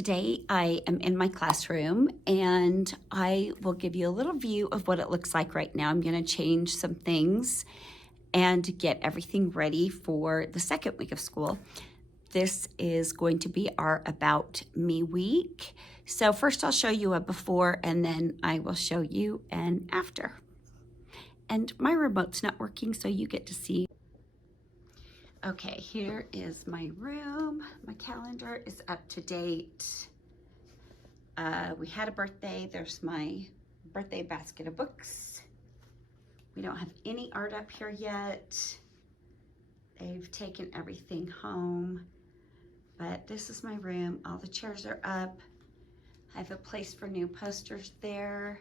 Today I am in my classroom and I will give you a little view of what it looks like right now. I'm going to change some things and get everything ready for the second week of school. This is going to be our About Me week. So first I'll show you a before and then I will show you an after. And my remote's not working, so you get to see. Okay, here is my room. My calendar is up to date. We had a birthday. There's my birthday basket of books. We don't have any art up here yet. They've taken everything home, but this is my room. All the chairs are up. I have a place for new posters there.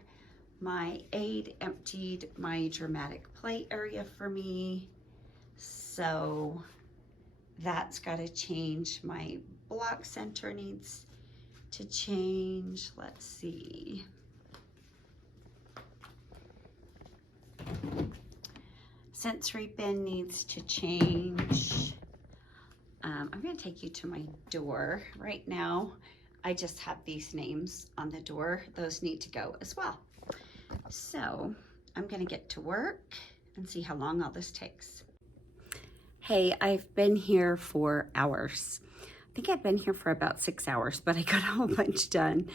My aide emptied my dramatic play area for me. So that's got to change. My block center needs to change. Let's see. Sensory bin needs to change. I'm going to take you to my door. Right now, I just have these names on the door. Those need to go as well. So I'm going to get to work and see how long all this takes. Hey, I've been here for hours. I think I've been here for about 6 hours, but I got a whole bunch done.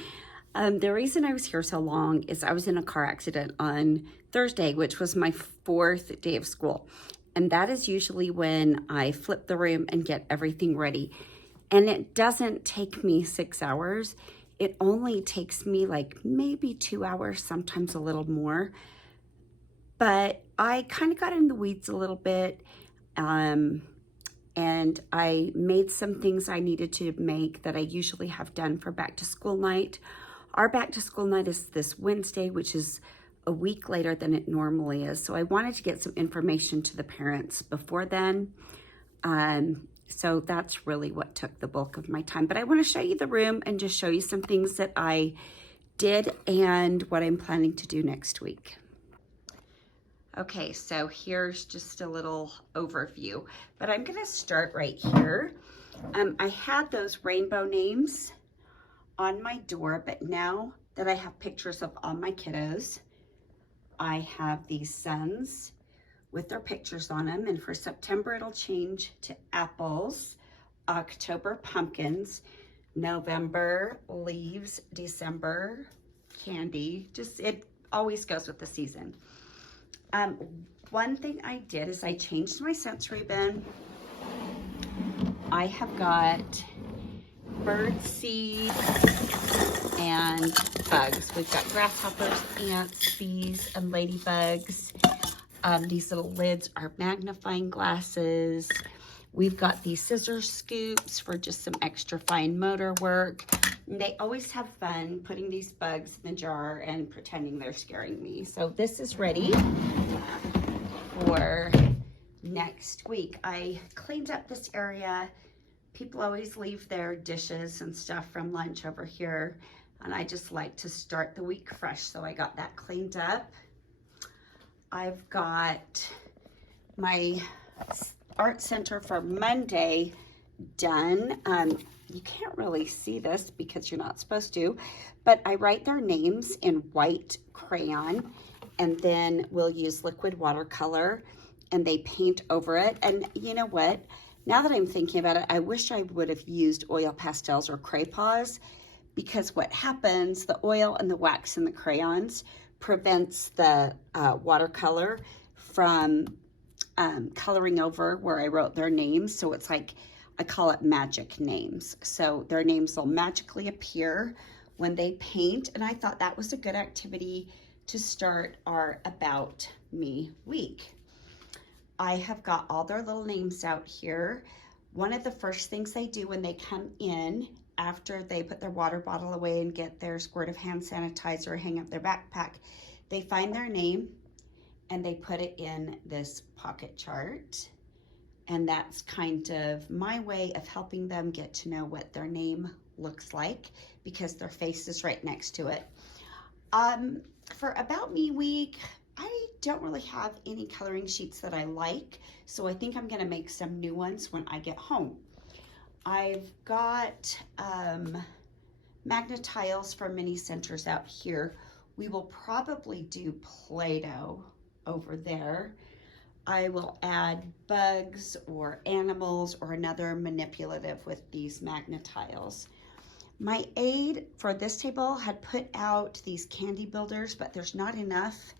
The reason I was here so long is I was in a car accident on Thursday, which was my 4th day of school. And that is usually when I flip the room and get everything ready. And it doesn't take me 6 hours. It only takes me like maybe 2 hours, sometimes a little more. But I kind of got in the weeds a little bit. And I made some things I needed to make that I usually have done for back to school night. Our back to school night is this Wednesday, which is a week later than it normally is. So I wanted to get some information to the parents before then. So that's really what took the bulk of my time. But I want to show you the room and just show you some things that I did and what I'm planning to do next week. Okay, so here's just a little overview, but I'm gonna start right here. I had those rainbow names on my door, but now that I have pictures of all my kiddos, I have these suns with their pictures on them, and for September it'll change to apples, October pumpkins, November leaves, December candy. Just, it always goes with the season. One thing I did is I changed my sensory bin. I have got bird seed and bugs. We've got grasshoppers, ants, bees, and ladybugs. These little lids are magnifying glasses. We've got these scissor scoops for just some extra fine motor work. And they always have fun putting these bugs in the jar and pretending they're scaring me. So this is ready for next week. I cleaned up this area. People always leave their dishes and stuff from lunch over here, and I just like to start the week fresh, so I got that cleaned up. I've got my art center for Monday done. You can't really see this because you're not supposed to, but I write their names in white crayon, and then we'll use liquid watercolor, and they paint over it. And you know what? Now that I'm thinking about it, I wish I would have used oil pastels or crayons, because what happens, the oil and the wax in the crayons prevents the watercolor from coloring over where I wrote their names. So it's like, I call it magic names. So their names will magically appear when they paint. And I thought that was a good activity to start our About Me week. I have got all their little names out here. One of the first things they do when they come in, after they put their water bottle away and get their squirt of hand sanitizer, hang up their backpack, they find their name and they put it in this pocket chart. And that's kind of my way of helping them get to know what their name looks like, because their face is right next to it. For About Me week, I don't really have any coloring sheets that I like, so I think I'm gonna make some new ones when I get home. I've got magnet tiles for mini centers out here. We will probably do Play-Doh over there. I will add bugs or animals or another manipulative with these magnet tiles. My aide for this table had put out these candy builders, but there's not enough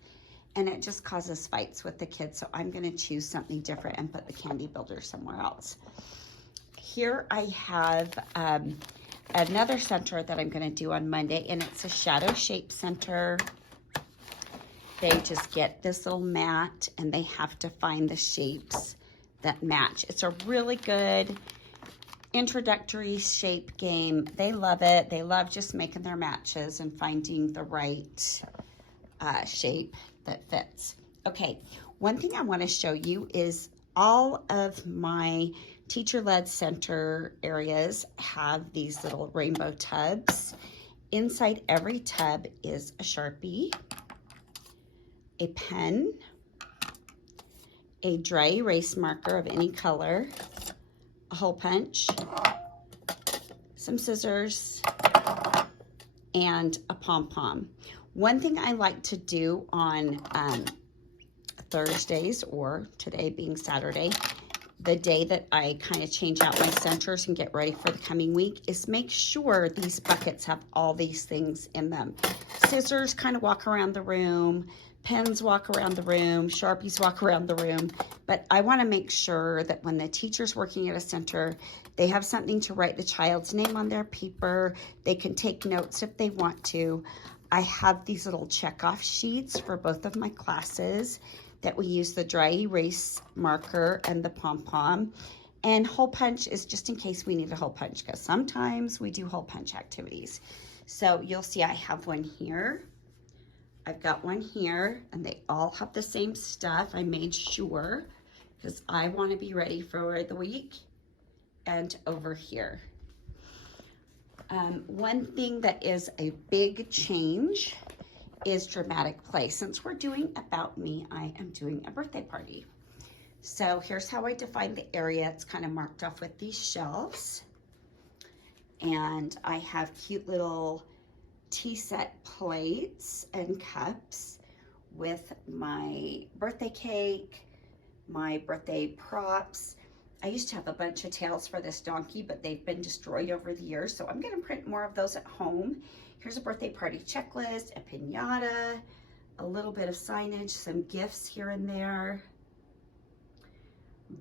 and it just causes fights with the kids. So I'm gonna choose something different and put the candy builder somewhere else. Here I have another center that I'm gonna do on Monday, and it's a shadow shape center. They just get this little mat and they have to find the shapes that match. It's a really good introductory shape game. They love it. They love just making their matches and finding the right shape that fits. Okay, one thing I want to show you is all of my teacher-led center areas have these little rainbow tubs. Inside every tub is a Sharpie, a pen, a dry erase marker of any color, a hole punch, some scissors, and a pom-pom. One thing I like to do on Thursdays, or today being Saturday, the day that I kind of change out my centers and get ready for the coming week, is make sure these buckets have all these things in them. Scissors kind of walk around the room, pens walk around the room, Sharpies walk around the room, but I want to make sure that when the teacher's working at a center, they have something to write the child's name on their paper. They can take notes if they want to. I have these little check-off sheets for both of my classes that we use the dry erase marker and the pom-pom. And hole punch is just in case we need a hole punch, because sometimes we do hole punch activities. So you'll see I have one here. I've got one here, and they all have the same stuff. I made sure, because I want to be ready for the week. And over here. One thing that is a big change is dramatic play. Since we're doing About Me, I am doing a birthday party. So here's how I define the area. It's kind of marked off with these shelves. And I have cute little tea set plates and cups with my birthday cake, my birthday props. I used to have a bunch of tails for this donkey, but they've been destroyed over the years, so I'm gonna print more of those at home. Here's a birthday party checklist, a piñata, a little bit of signage, some gifts here and there,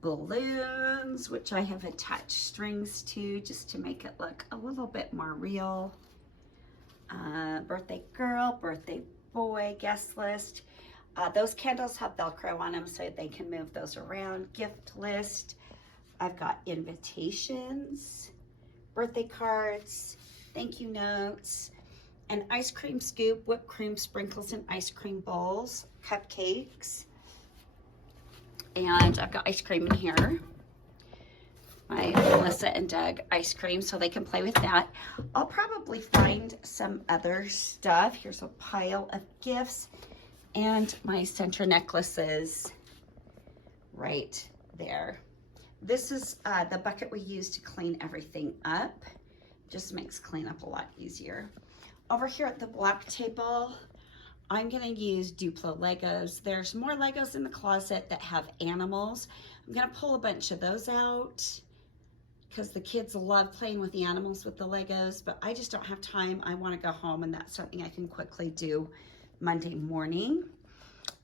balloons, which I have attached strings to just to make it look a little bit more real. Birthday girl, birthday boy, guest list. Those candles have Velcro on them so they can move those around. Gift list. I've got invitations, birthday cards, thank you notes, an ice cream scoop, whipped cream sprinkles in ice cream bowls, cupcakes, and I've got ice cream in here. My Melissa and Doug ice cream, so they can play with that. I'll probably find some other stuff. Here's a pile of gifts and my center necklaces right there. This is the bucket we use to clean everything up. Just makes cleanup a lot easier. Over here at the black table, I'm gonna use Duplo Legos. There's more Legos in the closet that have animals. I'm gonna pull a bunch of those out because the kids love playing with the animals with the Legos, but I just don't have time. I wanna go home, and that's something I can quickly do Monday morning.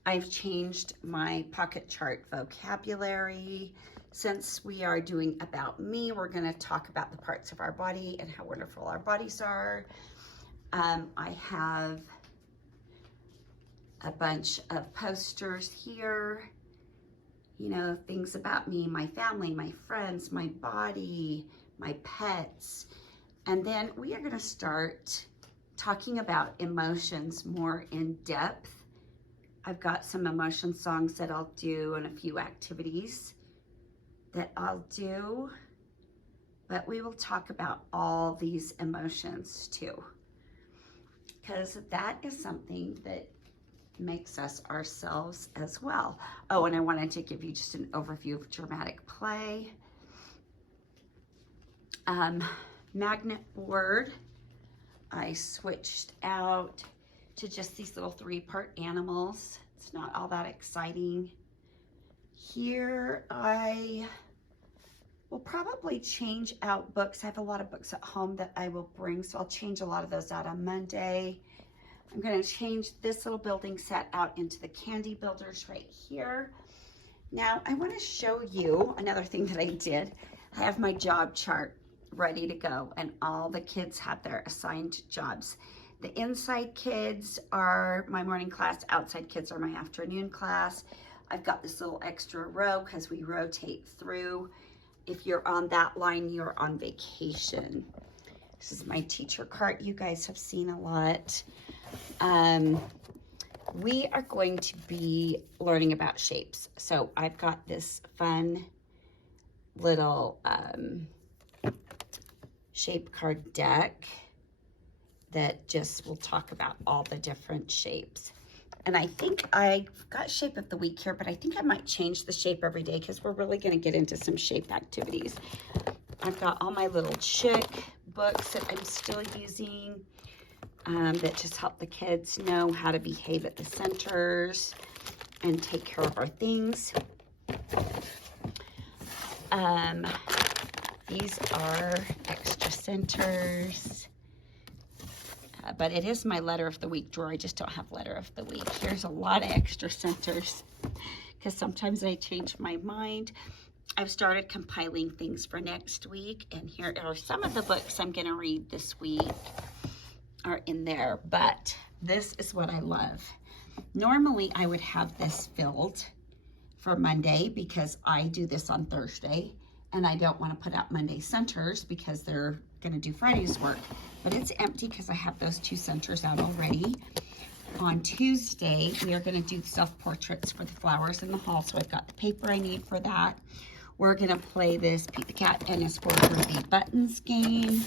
I've changed my pocket chart vocabulary. Since we are doing About Me, we're gonna talk about the parts of our body and how wonderful our bodies are. I have a bunch of posters here, you know, things about me, my family, my friends, my body, my pets. And then we are gonna start talking about emotions more in depth. I've got some emotion songs that I'll do and a few activities that I'll do, but we will talk about all these emotions too, because that is something that makes us ourselves as well. Oh, and I wanted to give you just an overview of dramatic play. Magnet board. I switched out to just these little 3-part animals. It's not all that exciting. Here I will probably change out books. I have a lot of books at home that I will bring, so I'll change a lot of those out on Monday. I'm going to change this little building set out into the candy builders right here. Now I want to show you another thing that I did. I have my job chart ready to go, and all the kids have their assigned jobs. The inside kids are my morning class, outside kids are my afternoon class. I've got this little extra row because we rotate through. If you're on that line, you're on vacation. This is my teacher cart. You guys have seen a lot. We are going to be learning about shapes. So I've got this fun little shape card deck that just will talk about all the different shapes. And I think I got shape of the week here, but I think I might change the shape every day because we're really going to get into some shape activities. I've got all my little chick books that I'm still using that just help the kids know how to behave at the centers and take care of our things. These are extra centers. But it is my letter of the week drawer. I just don't have letter of the week. Here's a lot of extra centers because sometimes I change my mind. I've started compiling things for next week, and here are some of the books I'm going to read this week are in there, but this is what I love. Normally I would have this filled for Monday because I do this on Thursday, and I don't want to put out Monday centers because they're going to do Friday's work, but it's empty because I have those 2 centers out already. On Tuesday, we are going to do self-portraits for the flowers in the hall, so I've got the paper I need for that. We're going to play this Pete the Cat and his 4 Ruby Buttons game.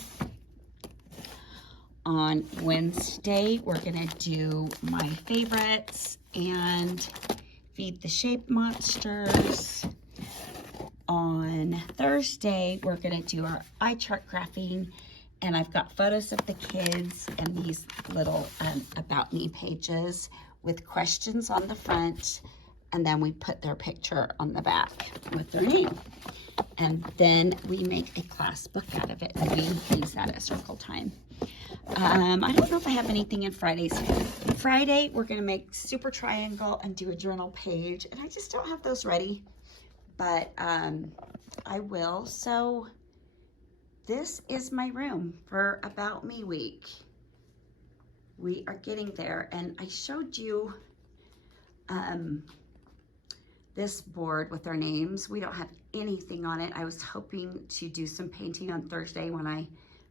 On Wednesday, we're going to do my favorites and feed the shape monsters. On Thursday, we're going to do our eye chart graphing, and I've got photos of the kids and these little about me pages with questions on the front, and then we put their picture on the back with their name. And then we make a class book out of it, and we use that at circle time. I don't know if I have anything in Fridays. Friday, we're going to make super triangle and do a journal page, and I just don't have those ready, but I will. So this is my room for About Me Week. We are getting there, and I showed you this board with our names. We don't have anything on it. I was hoping to do some painting on Thursday when I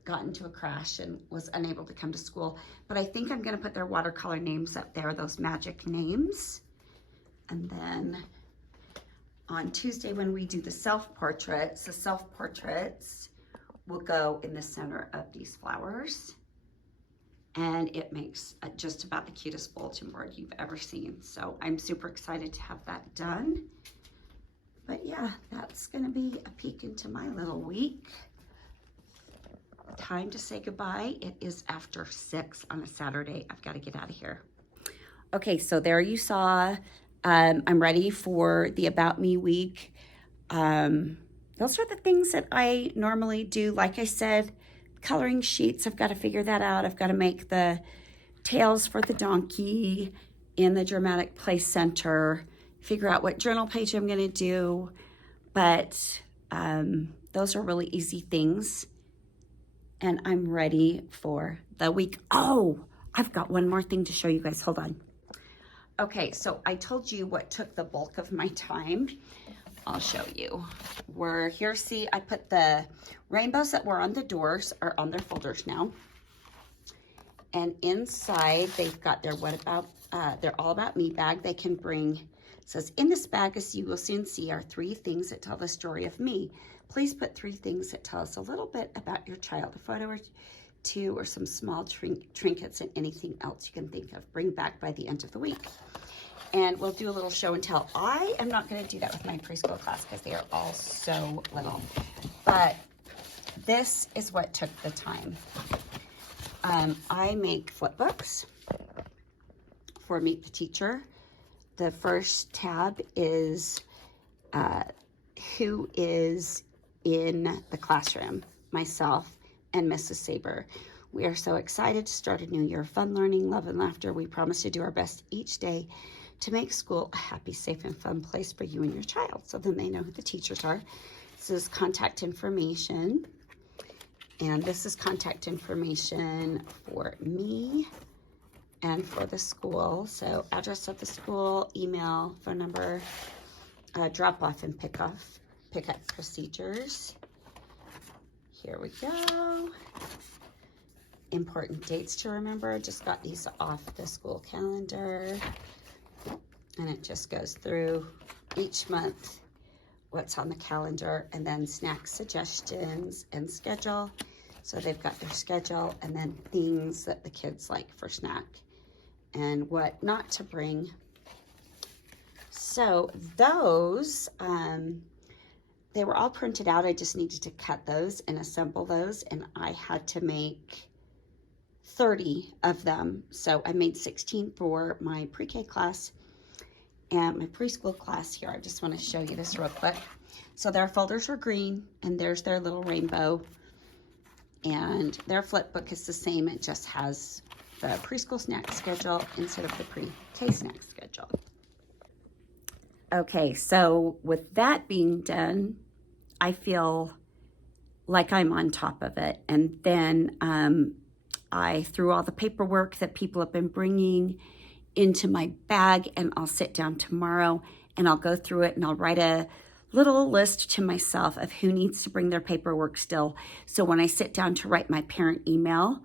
got into a crash and was unable to come to school, but I think I'm going to put their watercolor names up there, those magic names. And then on Tuesday, when we do the self-portraits will go in the center of these flowers, and it makes just about the cutest bulletin board you've ever seen. So I'm super excited to have that done. But yeah, that's going to be a peek into my little week. Time to say goodbye. It is after 6 on a Saturday. I've got to get out of here. Okay, so there you saw. I'm ready for the About Me week. Those are the things that I normally do. Like I said, coloring sheets, I've got to figure that out. I've got to make the tails for the donkey in the Dramatic Play Center, figure out what journal page I'm going to do. But those are really easy things. And I'm ready for the week. Oh, I've got one more thing to show you guys. Hold on. Okay, so I told you what took the bulk of my time. I'll show you. We're here, see, I put the rainbows that were on the doors are on their folders now. And inside, they've got their their All About Me bag. They can bring, it says, in this bag, as you will soon see, are 3 things that tell the story of me. Please put 3 things that tell us a little bit about your child, a photo or 2 or some small trinkets and anything else you can think of. Bring back by the end of the week. And we'll do a little show and tell. I am not going to do that with my preschool class because they are all so little. But this is what took the time. I make flip books for Meet the Teacher. The first tab is who is in the classroom, myself and Mrs. Saber. We are so excited to start a new year of fun, learning, love, and laughter. We promise to do our best each day to make school a happy, safe, and fun place for you and your child. So then they know who the teachers are. This is contact information. And this is contact information for me and for the school. So address of the school, email, phone number, drop off and pick up procedures. Here we go. Important dates to remember. Just got these off the school calendar. And it just goes through each month what's on the calendar, and then snack suggestions and schedule. So they've got their schedule and then things that the kids like for snack and what not to bring. So those, they were all printed out. I just needed to cut those and assemble those, and I had to make 30 of them. So I made 16 for my pre-K class and my preschool class. Here, I just want to show you this real quick. So their folders are green, and there's their little rainbow, and their flip book is the same. It just has the preschool snack schedule instead of the pre-K snack schedule. Okay, so with that being done, I feel like I'm on top of it. And then I threw all the paperwork that people have been bringing into my bag, and I'll sit down tomorrow and I'll go through it, and I'll write a little list to myself of who needs to bring their paperwork still. So when I sit down to write my parent email,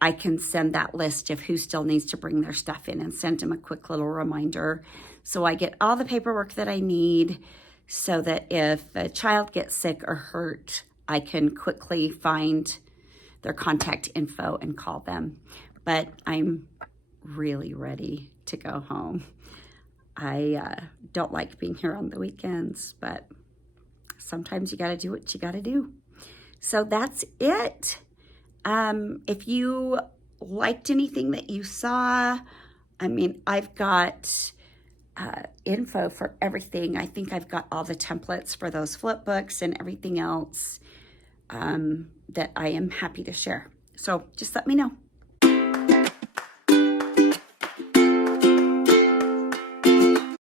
I can send that list of who still needs to bring their stuff in and send them a quick little reminder. So I get all the paperwork that I need so that if a child gets sick or hurt, I can quickly find their contact info and call them. But I'm really ready to go home. I don't like being here on the weekends, but sometimes you got to do what you got to do. So that's it. If you liked anything that you saw, I mean, I've got info for everything. I think I've got all the templates for those flip books and everything else that I am happy to share. So just let me know.